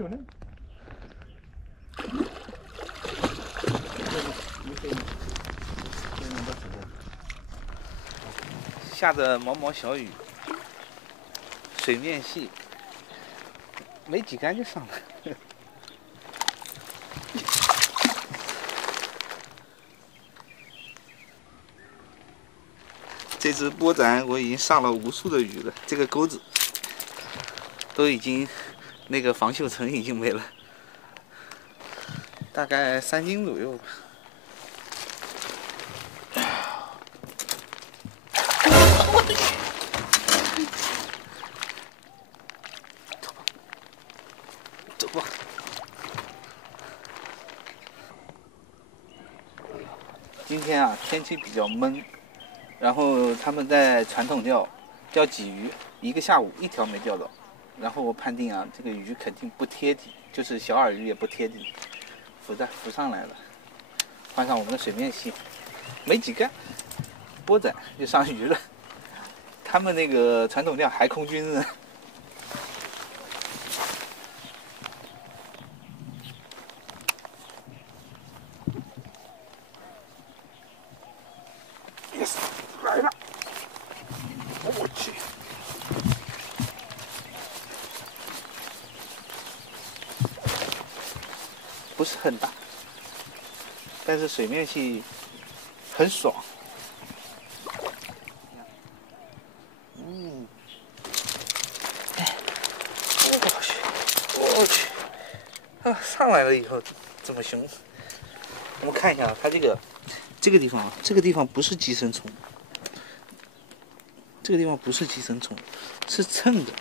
球呢？下着毛毛小雨，水面细，没几竿就上了。这只波展我已经上了无数的鱼了，这个钩子都已经那个防锈层已经没了，大概3斤左右吧。走吧。今天啊，天气比较闷，然后他们在传统钓鲫鱼，一个下午1条没钓到，然后我判定啊，这个鱼肯定不贴底，就是小饵鱼也不贴底，浮上来了，换上我们的水面系，没几竿，波展就上鱼了。他们那个传统钓海空军呢。Yes， 来了！我去，不是很大，但是水面系很爽。我去，啊，上来了以后这么凶。我们看一下它这个地方啊，这个地方不是寄生虫，这个地方不是寄生虫，是蹭的。